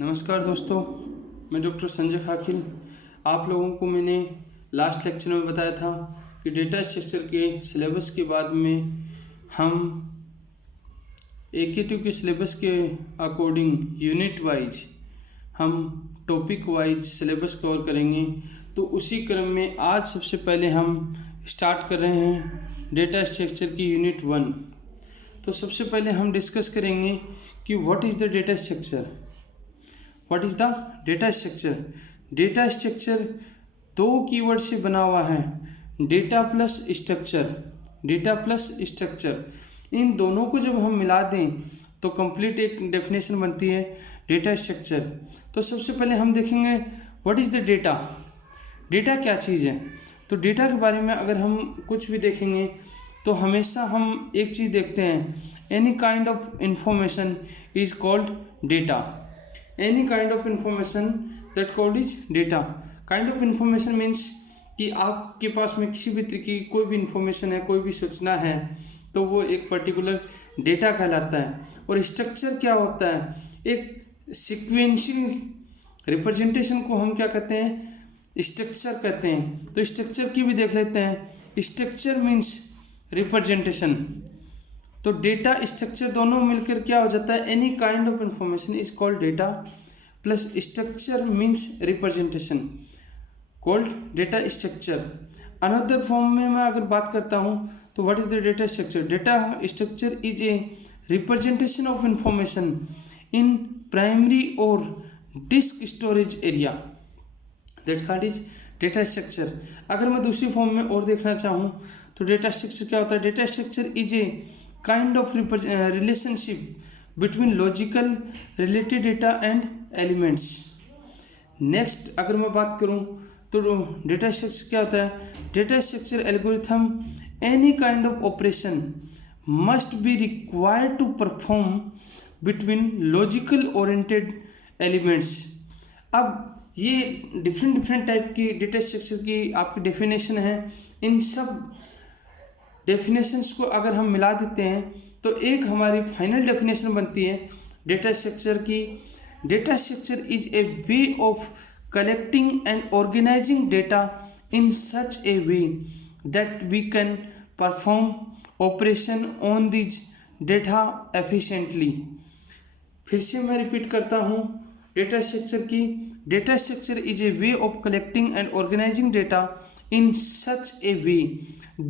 नमस्कार दोस्तों, मैं डॉक्टर संजय खाकिल। आप लोगों को मैंने लास्ट लेक्चर में बताया था कि डेटा स्ट्रक्चर के सिलेबस के बाद में हम AK2 के सिलेबस के अकॉर्डिंग यूनिट वाइज हम टॉपिक वाइज सिलेबस कवर करेंगे। तो उसी क्रम में आज सबसे पहले हम स्टार्ट कर रहे हैं डेटा स्ट्रक्चर की यूनिट 1। तो सबसे पहले हम डिस्कस करेंगे कि what is the data structure. What is the data structure? Data structure दो कीवर्ड से बना हुआ है, data plus structure. Data plus structure, इन दोनों को जब हम मिला दें तो कंप्लीट एक डेफिनेशन बनती है डेटा स्ट्रक्चर। तो सबसे पहले हम देखेंगे what is the data. Data क्या चीज़ है? तो डेटा के बारे में अगर हम कुछ भी देखेंगे तो हमेशा हम एक चीज़ देखते हैं, any kind of information is called data. Any kind of information that called is data. Kind of information means कि आपके पास में किसी भी तरीके की कोई भी इंफॉर्मेशन है, कोई भी सूचना है, तो वो एक पर्टिकुलर डेटा कहलाता है। और स्ट्रक्चर क्या होता है? एक सीक्वेंशियल रिप्रेजेंटेशन को हम क्या कहते हैं? स्ट्रक्चर कहते हैं। तो स्ट्रक्चर की भी देख लेते हैं। Structure means representation. तो डेटा स्ट्रक्चर दोनों मिलकर क्या हो जाता है? Any kind of information is called data plus structure means representation called data structure. Another form में मैं अगर बात करता हूँ तो what is the data structure? Data structure is a representation of information in primary और disk storage area, that called is data structure. अगर मैं दूसरी फॉर्म में और देखना चाहूँ तो डेटा स्ट्रक्चर क्या होता है? Data structure is a kind of relationship between logical related data and elements. Next अगर मैं बात करूं तो डेटा स्ट्रक्चर क्या होता है? Data structure algorithm any kind of operation must be required to perform between logical oriented elements. अब ये डिफरेंट टाइप की डेटा स्ट्रक्चर की आपकी डेफिनेशन है। इन सब डेफिनेशंस को अगर हम मिला देते हैं तो एक हमारी फाइनल डेफिनेशन बनती है डेटा स्ट्रक्चर की। Data structure is a way of collecting and organizing data in such a way that we can perform operation on this data efficiently. फिर से मैं रिपीट करता हूँ डेटा स्ट्रक्चर की। Data structure is a way of collecting and organizing data in such a way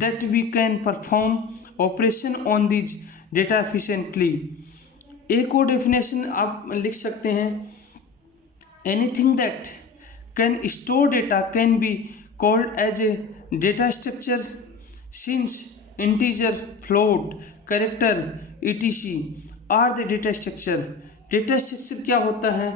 that we can perform operation on these data efficiently। एक और definition आप लिख सकते हैं, anything that can store data can be called as a data structure since integer, float, character etc are the data structure। Data structure क्या होता है?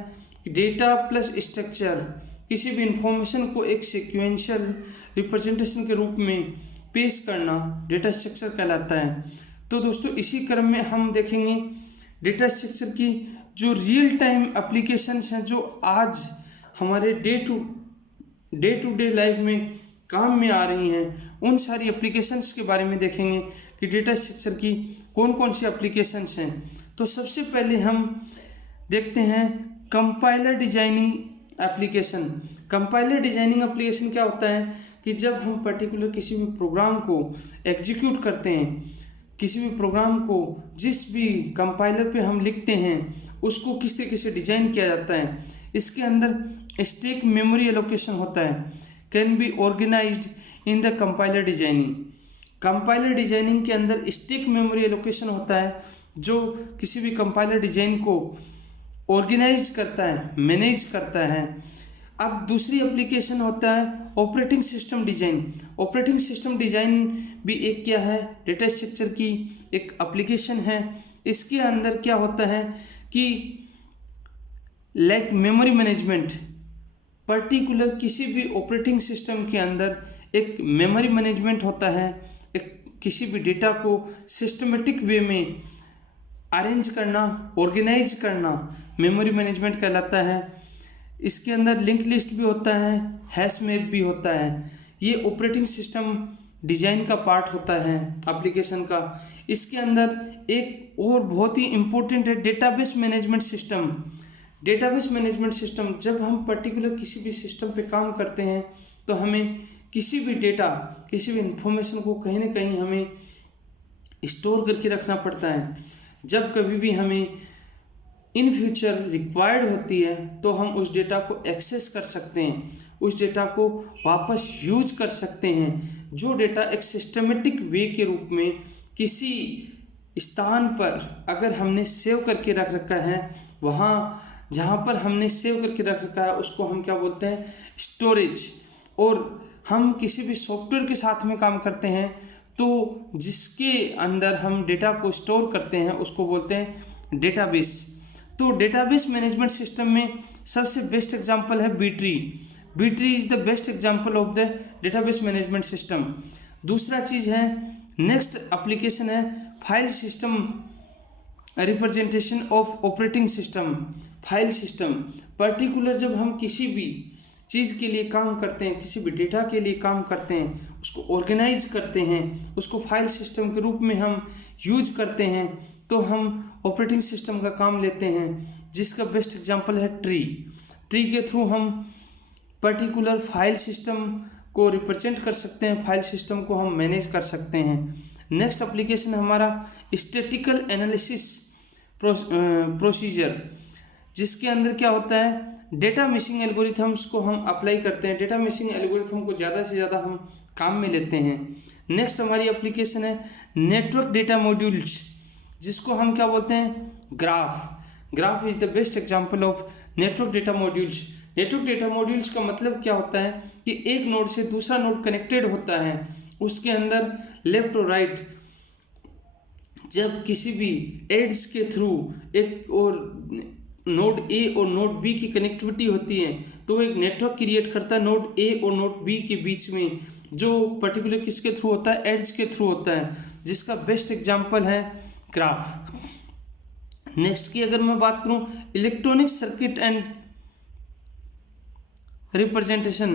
Data plus structure, किसी भी इंफॉर्मेशन को एक सीक्वेंशियल रिप्रेजेंटेशन के रूप में पेश करना डेटा स्ट्रक्चर कहलाता है। तो दोस्तों इसी क्रम में हम देखेंगे डेटा स्ट्रक्चर की जो रियल टाइम एप्लीकेशंस हैं जो आज हमारे डे टू डे लाइफ में काम में आ रही हैं, उन सारी एप्लीकेशंस के बारे में देखेंगे कि डेटा स्ट्रक्चर की कौन कौन सी एप्लीकेशंस हैं। तो सबसे पहले हम देखते हैं compiler designing application. Compiler designing application क्या होता है कि जब हम पर्टिकुलर किसी भी प्रोग्राम को एग्जीक्यूट करते हैं, किसी भी प्रोग्राम को जिस भी कंपाइलर पे हम लिखते हैं उसको किस तरीके से डिजाइन किया जाता है। इसके अंदर स्टैक मेमोरी एलोकेशन होता है, can be organized in the compiler designing. Compiler designing के अंदर स्टैक मेमोरी एलोकेशन होता है जो किसी भी कंपाइलर डिजाइन को ऑर्गेनाइज करता है, मैनेज करता है। अब दूसरी एप्लीकेशन होता है operating system design. Operating system design भी एक क्या है? डेटा स्ट्रक्चर की एक एप्लीकेशन है। इसके अंदर क्या होता है कि लाइक मेमोरी मैनेजमेंट, पर्टिकुलर किसी भी ऑपरेटिंग सिस्टम के अंदर एक मेमोरी मैनेजमेंट होता है। एक किसी भी डेटा को सिस्टमेटिक वे में अरेंज करना, ऑर्गेनाइज करना मेमोरी मैनेजमेंट कहलाता है। इसके अंदर लिंक लिस्ट भी होता है, हैश मैप भी होता है। ये ऑपरेटिंग सिस्टम डिजाइन का पार्ट होता है एप्लीकेशन का। इसके अंदर एक और बहुत ही इम्पोर्टेंट है database management system. Database management system, जब हम पर्टिकुलर किसी भी सिस्टम पे काम करते हैं तो हमें किसी भी डेटा, किसी भी इंफॉर्मेशन को कहीं ना कहीं हमें स्टोर करके रखना पड़ता है। जब कभी भी हमें इन फ्यूचर रिक्वायर्ड होती है तो हम उस डेटा को एक्सेस कर सकते हैं, उस डेटा को वापस यूज कर सकते हैं। जो डेटा एक सिस्टमेटिक वे के रूप में किसी स्थान पर अगर हमने सेव करके रख रखा है, वहाँ जहाँ पर हमने सेव करके रख रखा है उसको हम क्या बोलते हैं, स्टोरेज। और हम किसी भी सॉफ्टवेयर के साथ में काम करते हैं तो जिसके अंदर हम डेटा को स्टोर करते हैं उसको बोलते हैं डेटाबेस। तो डेटाबेस मैनेजमेंट सिस्टम में सबसे बेस्ट एग्जांपल है B tree. B tree is the best example of the database management system. दूसरा चीज़ है, नेक्स्ट एप्लीकेशन है file system representation of operating system. File system particular जब हम किसी भी चीज़ के लिए काम करते हैं, किसी भी डेटा के लिए काम करते हैं, उसको ऑर्गेनाइज करते हैं, उसको फाइल सिस्टम के रूप में हम यूज करते हैं, तो हम ऑपरेटिंग सिस्टम का काम लेते हैं, जिसका बेस्ट एग्जांपल है ट्री। ट्री के थ्रू हम पर्टिकुलर फाइल सिस्टम को रिप्रेजेंट कर सकते हैं, फाइल सिस्टम को हम मैनेज कर सकते हैं। नेक्स्ट एप्लीकेशन हमारा स्टैटिकल एनालिसिस प्रोसीजर, जिसके अंदर क्या होता है, डेटा मिसिंग एल्गोरिथम्स को हम अप्लाई करते हैं। डेटा मिसिंग एल्गोरिथम को ज़्यादा से ज़्यादा हम काम में लेते हैं। नेक्स्ट हमारी एप्लीकेशन है नेटवर्क डेटा मॉड्यूल्स, जिसको हम क्या बोलते हैं, graph. Graph is the best example of network data modules. Network data modules का मतलब क्या होता है कि एक नोड से दूसरा नोड कनेक्टेड होता है, उसके अंदर लेफ्ट और राइट जब किसी भी एड्स के थ्रू एक और नोड ए और नोड बी की कनेक्टिविटी होती है तो एक नेटवर्क क्रिएट करता है नोड ए और नोड बी के बीच में, जो पर्टिकुलर किसके थ्रू होता है, एड्स के थ्रू होता है, जिसका बेस्ट एग्जांपल है ग्राफ। नेक्स्ट की अगर मैं बात करूं, इलेक्ट्रॉनिक सर्किट एंड रिप्रेजेंटेशन,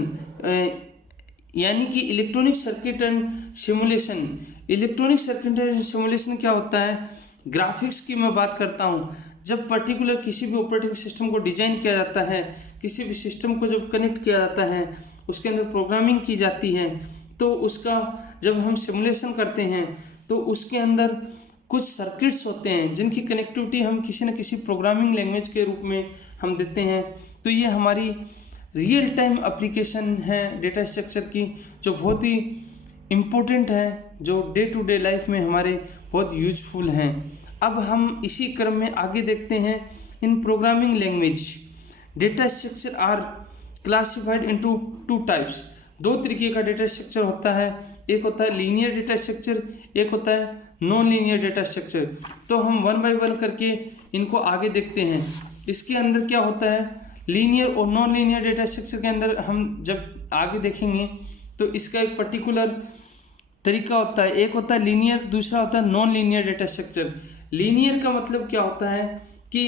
यानी कि electronic circuit and simulation. Electronic circuit and simulation क्या होता है, ग्राफिक्स की मैं बात करता हूँ। जब पर्टिकुलर किसी भी ऑपरेटिंग सिस्टम को डिजाइन किया जाता है, किसी भी सिस्टम को जब कनेक्ट किया जाता है, उसके अंदर प्रोग्रामिंग की जाती है, तो उसका जब हम सिमुलेशन करते हैं तो उसके अंदर कुछ सर्किट्स होते हैं जिनकी कनेक्टिविटी हम किसी न किसी प्रोग्रामिंग लैंग्वेज के रूप में हम देते हैं। तो ये हमारी रियल टाइम एप्लीकेशन है डेटा स्ट्रक्चर की, जो बहुत ही इम्पोर्टेंट है, जो डे टू डे लाइफ में हमारे बहुत यूजफुल हैं। अब हम इसी क्रम में आगे देखते हैं। In programming language data structure are classified into two types. दो तरीके का डेटा स्ट्रक्चर होता है, एक होता है लीनियर डेटा स्ट्रक्चर, एक होता है नॉन लीनियर डेटा स्ट्रक्चर। तो हम वन बाय वन करके इनको आगे देखते हैं। इसके अंदर क्या होता है, लीनियर और नॉन लीनियर डेटा स्ट्रक्चर के अंदर हम जब आगे देखेंगे तो इसका एक पर्टिकुलर तरीका होता है, एक होता है लीनियर, दूसरा होता है non linear data structure. Linear का मतलब क्या होता है कि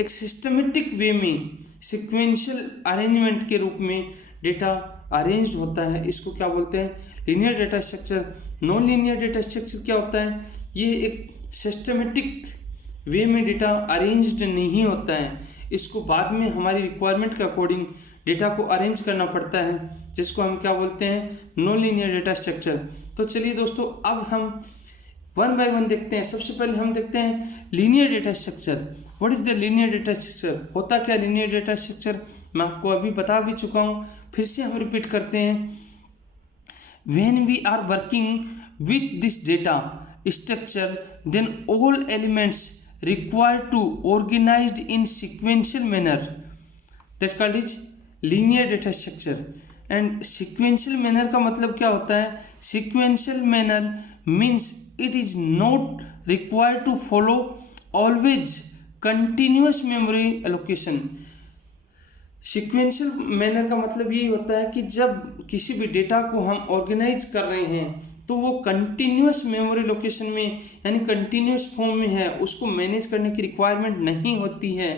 एक सिस्टमेटिक वे में सिक्वेंशियल अरेंजमेंट के रूप में डेटा अरेंज्ड होता है, इसको क्या बोलते हैं, linear data structure. Non linear data structure क्या होता है, ये एक सिस्टमेटिक वे में डेटा अरेंज्ड नहीं होता है, इसको बाद में हमारी रिक्वायरमेंट के अकॉर्डिंग डेटा को अरेंज करना पड़ता है, जिसको हम क्या बोलते हैं, नॉन लीनियर डेटा स्ट्रक्चर। तो चलिए दोस्तों, अब हम वन बाय वन देखते हैं। सबसे पहले हम देखते हैं linear data structure. What is the linear data structure, होता क्या लीनियर डेटा स्ट्रक्चर, मैं आपको अभी बता भी चुका हूँ, फिर से हम रिपीट करते हैं। When we are working with this data structure, then all elements required to organized in sequential manner, that called is linear data structure। and sequential manner का मतलब क्या होता है, sequential manner means it is not required to follow always continuous memory allocation। Sequential manner का मतलब यही होता है कि जब किसी भी डेटा को हम ऑर्गेनाइज कर रहे हैं तो वो कंटिन्यूस मेमोरी लोकेशन में, यानी कंटिन्यूस फॉर्म में है, उसको मैनेज करने की रिक्वायरमेंट नहीं होती है,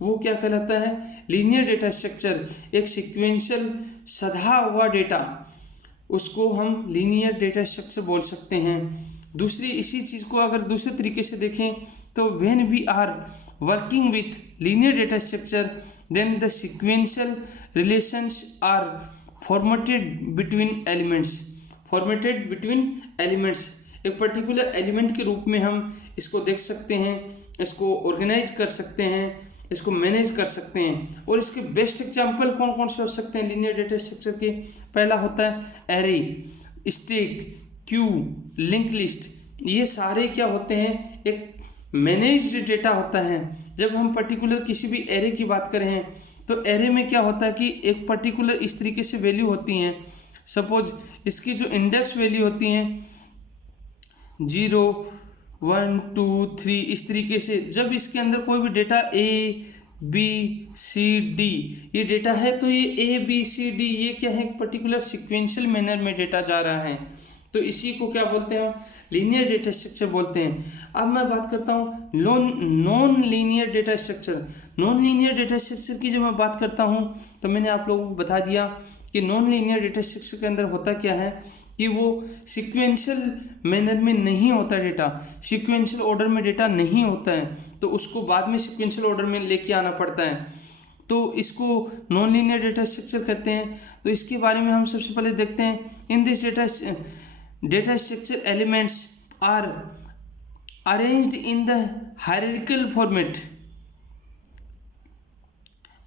वो क्या कहलाता है, लीनियर डेटा स्ट्रक्चर। एक सीक्वेंशियल सधा हुआ डेटा, उसको हम लीनियर डेटा स्ट्रक्चर बोल सकते हैं। दूसरी इसी चीज़ को अगर दूसरे तरीके से देखें तो when we are working with linear data structure then the sequential relations are formatted between elements. एक पर्टिकुलर एलिमेंट के रूप में हम इसको देख सकते हैं, इसको ऑर्गेनाइज कर सकते हैं, इसको मैनेज कर सकते हैं। और इसके बेस्ट एग्जांपल कौन कौन से हो सकते हैं लीनियर डेटा स्ट्रक्चर के? पहला होता है array, stack, Q, link list. ये सारे क्या होते हैं? एक मैनेज्ड डेटा होता है। जब हम पर्टिकुलर किसी भी एरे की बात करें तो एरे में क्या होता है कि एक पर्टिकुलर इस तरीके से वैल्यू होती हैं। सपोज इसकी जो इंडेक्स वैल्यू होती हैं 0, 1, 2, 3 इस तरीके से। जब इसके अंदर कोई भी डेटा ABCD ये डेटा है तो ये ABCD ये क्या है? एक पर्टिकुलर सिक्वेंशियल मैनर में डेटा जा रहा है। तो इसी को क्या बोलते हैं? लीनियर डेटा स्ट्रक्चर बोलते हैं। अब मैं बात करता हूँ non linear data structure. Non linear data structure की जब मैं बात करता हूँ तो मैंने आप लोगों को बता दिया कि नॉन लीनियर डेटा स्ट्रक्चर के अंदर होता क्या है कि वो सीक्वेंशियल मैनर में नहीं होता डेटा, सीक्वेंशियल ऑर्डर में डेटा नहीं होता है, तो उसको बाद में सीक्वेंशियल ऑर्डर में लेके आना पड़ता है। तो इसको नॉन लीनियर डेटा स्ट्रक्चर कहते हैं। तो इसके बारे में हम सबसे पहले देखते हैं। In this data structure elements are arranged in the hierarchical format.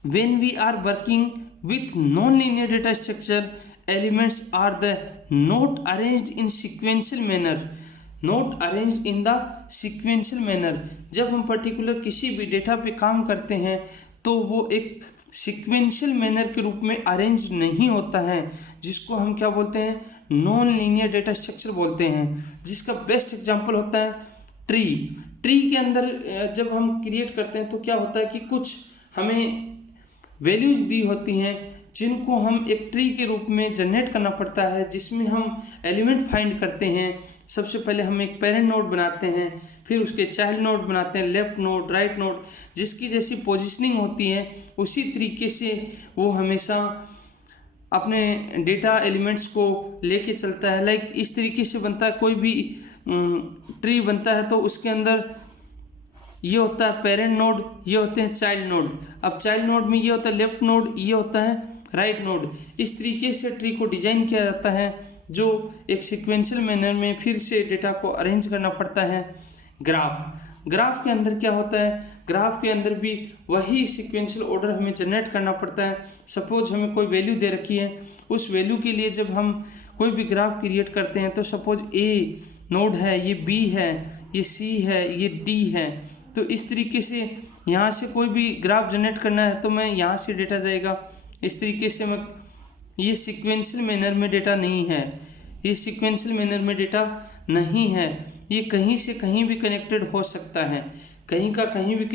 When we are working with non-linear data structure, elements are not arranged in sequential manner. Not arranged in the sequential manner. जब हम particular किसी भी data पे काम करते हैं तो वो एक सीक्वेंशियल मैनर के रूप में अरेंज नहीं होता है, जिसको हम क्या बोलते हैं? नॉन लीनियर डेटा स्ट्रक्चर बोलते हैं। जिसका बेस्ट एग्जांपल होता है ट्री। ट्री के अंदर जब हम क्रिएट करते हैं तो क्या होता है कि कुछ हमें वैल्यूज दी होती हैं जिनको हम एक ट्री के रूप में जनरेट करना पड़ता है, जिसमें हम एलिमेंट फाइंड करते हैं। सबसे पहले हम एक पेरेंट नोड बनाते हैं, फिर उसके चाइल्ड नोड बनाते हैं, लेफ्ट नोड, राइट नोड। जिसकी जैसी पोजीशनिंग होती है उसी तरीके से वो हमेशा अपने डेटा एलिमेंट्स को लेके चलता है। लाइक इस तरीके से बनता है कोई भी ट्री बनता है तो उसके अंदर ये होता है पेरेंट नोड, ये होते हैं चाइल्ड नोड। अब चाइल्ड नोड में ये होता है लेफ्ट नोड, ये होता है राइट नोड। इस तरीके से ट्री को डिजाइन किया जाता है जो एक सीक्वेंशियल मैनर में फिर से डेटा को अरेंज करना पड़ता है। ग्राफ के अंदर क्या होता है? ग्राफ के अंदर भी वही सीक्वेंशियल ऑर्डर हमें जनरेट करना पड़ता है। सपोज हमें कोई वैल्यू दे रखी है, उस वैल्यू के लिए जब हम कोई भी ग्राफ क्रिएट करते हैं तो सपोज A नोड है, ये B है, ये C है, ये D है। तो इस तरीके से यहाँ से कोई भी ग्राफ जनरेट करना है तो मैं यहाँ से डेटा जाएगा। इस तरीके से मैं ये सीक्वेंशियल मैनर में डेटा नहीं है, ये सीक्वेंशियल मैनर में डेटा नहीं है। ये कहीं से कहीं भी कनेक्टेड हो सकता है, कहीं का कहीं भी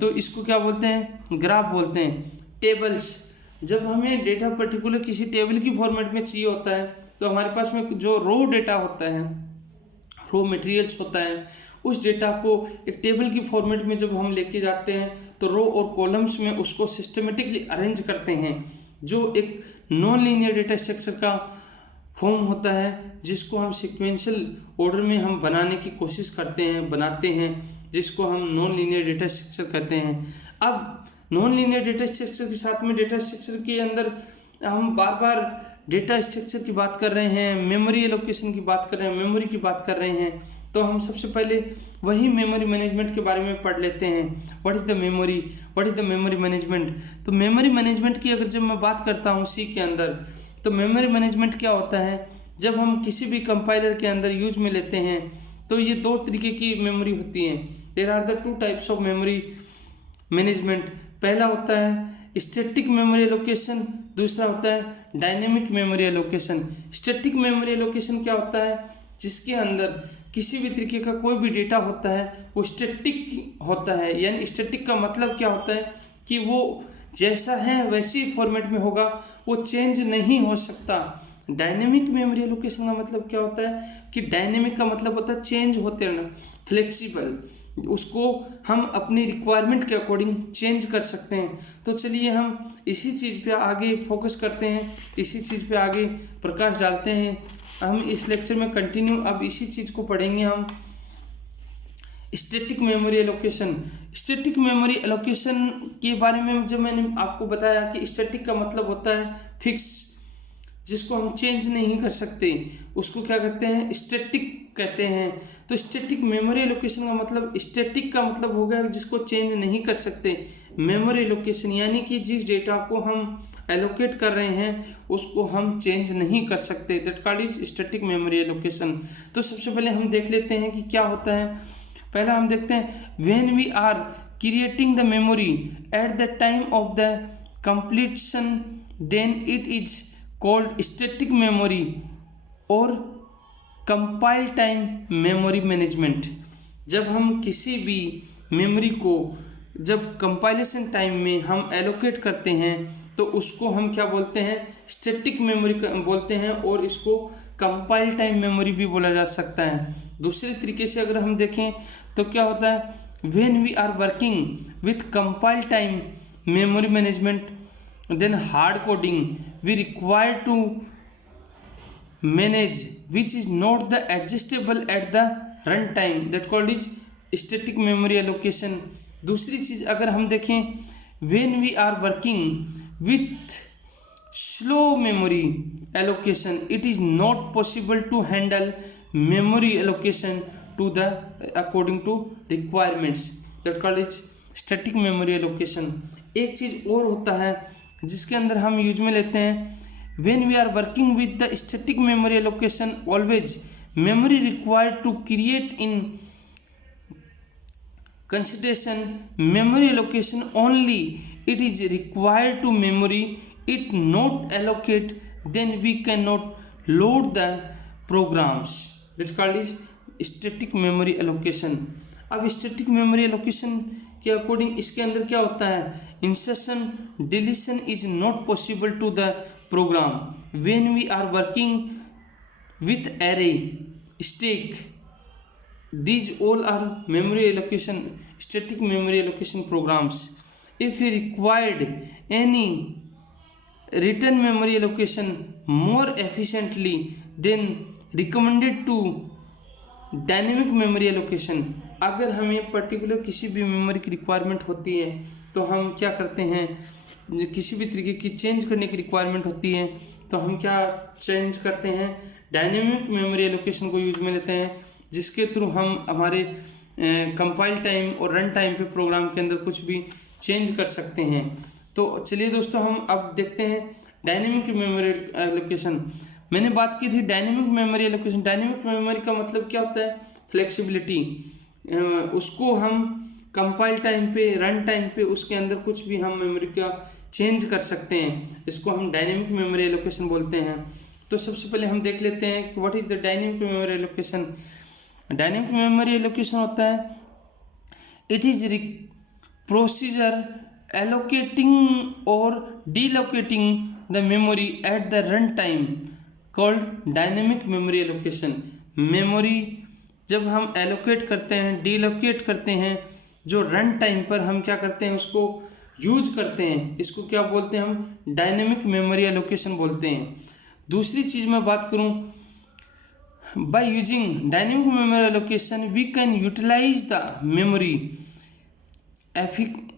तो इसको क्या बोलते हैं? ग्राफ बोलते हैं। टेबल्स, जब हमें डेटा पर्टिकुलर किसी टेबल की फॉर्मेट में चाहिए होता है तो हमारे पास में जो रो डेटा होता है, रो मटेरियल्स होता है, उस डेटा को एक टेबल की फॉर्मेट में जब हम लेके जाते हैं तो रो और कॉलम्स में उसको सिस्टमेटिकली अरेंज करते हैं, जो एक नॉन लीनियर डेटा स्ट्रक्चर का फॉर्म होता है, जिसको हम सीक्वेंशियल ऑर्डर में हम बनाने की कोशिश करते हैं, बनाते हैं, जिसको हम नॉन लीनियर डेटा स्ट्रक्चर कहते हैं। अब नॉन लीनियर डेटा स्ट्रक्चर के साथ में डेटा स्ट्रक्चर के अंदर हम बार बार डेटा स्ट्रक्चर की बात कर रहे हैं, मेमोरी एलोकेशन की बात कर रहे हैं, मेमोरी की बात कर रहे हैं। तो हम सबसे पहले वही मेमोरी मैनेजमेंट के बारे में पढ़ लेते हैं। What is the memory, what is the memory management. तो मेमोरी मैनेजमेंट की अगर जब मैं बात करता हूँ सी के अंदर, तो मेमोरी मैनेजमेंट क्या होता है? जब हम किसी भी कंपाइलर के अंदर यूज में लेते हैं तो ये दो तरीके की मेमोरी होती हैं। There are the two types of memory management. पहला होता है स्टैटिक मेमोरी एलोकेशन, दूसरा होता है dynamic memory allocation. Static memory allocation क्या होता है? जिसके अंदर किसी भी तरीके का कोई भी डेटा होता है वो स्टैटिक होता है। यानी स्टैटिक का मतलब क्या होता है कि वो जैसा है वैसी फॉर्मेट में होगा, वो चेंज नहीं हो सकता। डायनेमिक मेमोरी एलोकेशन का मतलब क्या होता है कि डायनेमिक का मतलब होता है चेंज होते रहना, फ्लेक्सिबल, उसको हम अपनी रिक्वायरमेंट के अकॉर्डिंग चेंज कर सकते हैं। तो चलिए हम इसी चीज़ पे आगे फोकस करते हैं, इसी चीज़ पे आगे प्रकाश डालते हैं। हम इस लेक्चर में कंटिन्यू अब इसी चीज़ को पढ़ेंगे। हम static memory allocation. Static memory allocation के बारे में जब मैंने आपको बताया कि स्टैटिक का मतलब होता है फिक्स, जिसको हम चेंज नहीं कर सकते, उसको क्या कहते हैं, स्टैटिक कहते हैं। तो स्टैटिक मेमोरी एलोकेशन का मतलब, स्टैटिक का मतलब हो गया जिसको चेंज नहीं कर सकते, मेमोरी एलोकेशन यानी कि जिस डेटा को हम एलोकेट कर रहे हैं उसको हम चेंज नहीं कर सकते, that called is static memory allocation. तो सबसे पहले हम देख लेते हैं कि क्या होता है। पहला हम देखते हैं, when we are creating the memory at the time of the completion then it is called static memory और कंपाइल टाइम मेमोरी मैनेजमेंट। जब हम किसी भी मेमोरी को जब कंपाइलेशन टाइम में हम एलोकेट करते हैं तो उसको हम क्या बोलते हैं, स्टैटिक मेमोरी बोलते हैं, और इसको कंपाइल टाइम मेमोरी भी बोला जा सकता है। दूसरे तरीके से अगर हम देखें तो क्या होता है, when we are working with compile time memory management then hard coding we require to manage which is not the adjustable at the run time, that called is static memory allocation. दूसरी चीज अगर हम देखें, when we are working with slow memory allocation it is not possible to handle memory allocation to the according to requirements, that called is static memory allocation. एक चीज और होता है जिसके अंदर हम यूज में लेते हैं, when we are working with the static memory allocation always memory required to create in consideration memory allocation only it is required to memory it not allocate then we cannot load the programs, that's called is static memory allocation। अब static memory allocation के according इसके अंदर क्या होता है, insertion deletion is not possible to the program when we are working with array stack, these all are memory allocation static memory allocation programs. If you required any return memory allocation more efficiently then recommended to dynamic memory allocation. अगर हमें particular किसी भी memory की requirement होती है तो हम क्या करते हैं, किसी भी तरीके की चेंज करने की रिक्वायरमेंट होती है तो हम क्या चेंज करते हैं, डायनेमिक मेमोरी एलोकेशन को यूज में लेते हैं, जिसके थ्रू हम हमारे कंपाइल टाइम और रन टाइम पे प्रोग्राम के अंदर कुछ भी चेंज कर सकते हैं। तो चलिए दोस्तों हम अब देखते हैं डायनेमिक मेमोरी एलोकेशन। मैंने बात की थी dynamic memory allocation. Dynamic memory का मतलब क्या होता है, फ्लेक्सिबिलिटी। उसको हम कंपाइल टाइम पे रन टाइम पे उसके अंदर कुछ भी हम मेमोरी का चेंज कर सकते हैं, इसको हम डायनेमिक मेमोरी एलोकेशन बोलते हैं। तो सबसे पहले हम देख लेते हैं कि what is the dynamic memory allocation. Dynamic memory allocation होता है, इट इज प्रोसीजर एलोकेटिंग और deallocating the memory at the run time called dynamic memory allocation. Memory जब हम एलोकेट करते हैं, डीलोकेट करते हैं, जो रन टाइम पर हम क्या करते हैं उसको यूज करते हैं, इसको क्या बोलते हैं, हम डायनेमिक मेमोरी एलोकेशन बोलते हैं। दूसरी चीज़ मैं बात करूं, by using dynamic memory allocation we can utilize the memory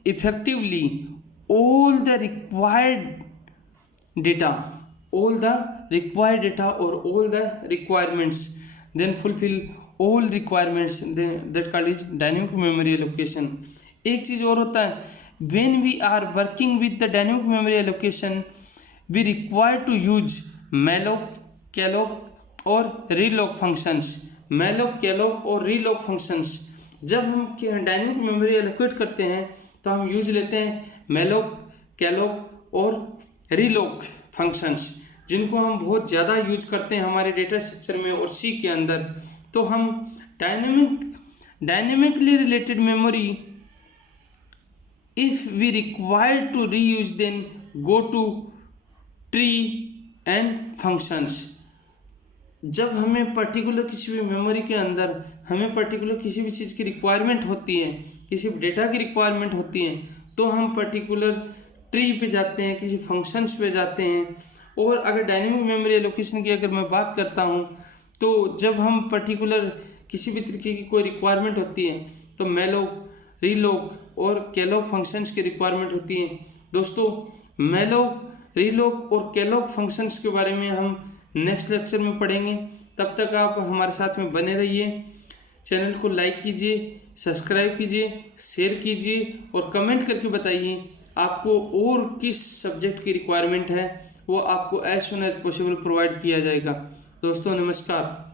effectively all the required data or all the requirements, then fulfill all requirements, that called is dynamic memory allocation। एक चीज़ और होता है, when we are working with the dynamic memory allocation we require to use malloc, calloc और reloc functions। malloc, calloc और reloc functions जब हम dynamic memory allocate करते हैं तो हम यूज लेते हैं malloc, calloc और reloc फंक्शंस, जिनको हम बहुत ज़्यादा यूज करते हैं हमारे डेटा स्ट्रक्चर में और सी के अंदर। तो हम dynamically related memory if we require to reuse then go to tree and functions. जब हमें पर्टिकुलर किसी भी मेमोरी के अंदर हमें पर्टिकुलर किसी भी चीज़ की रिक्वायरमेंट होती है, किसी डेटा की रिक्वायरमेंट होती है, तो हम पर्टिकुलर ट्री पे जाते हैं, किसी फंक्शंस पे जाते हैं। और अगर डायनेमिक मेमोरी एलोकेशन की अगर मैं बात करता हूँ तो जब हम पर्टिकुलर किसी भी तरीके की कोई रिक्वायरमेंट होती है तो मैलोक, रीलोक और कैलोक फंक्शंस की रिक्वायरमेंट होती है। दोस्तों मैलोक, रीलोक और कैलोक फंक्शंस के बारे में हम नेक्स्ट लेक्चर में पढ़ेंगे। तब तक आप हमारे साथ में बने रहिए। चैनल को लाइक कीजिए, सब्सक्राइब कीजिए, शेयर कीजिए और कमेंट करके बताइए आपको और किस सब्जेक्ट की रिक्वायरमेंट है, वो आपको as soon as possible provide किया जाएगा। दोस्तों नमस्कार।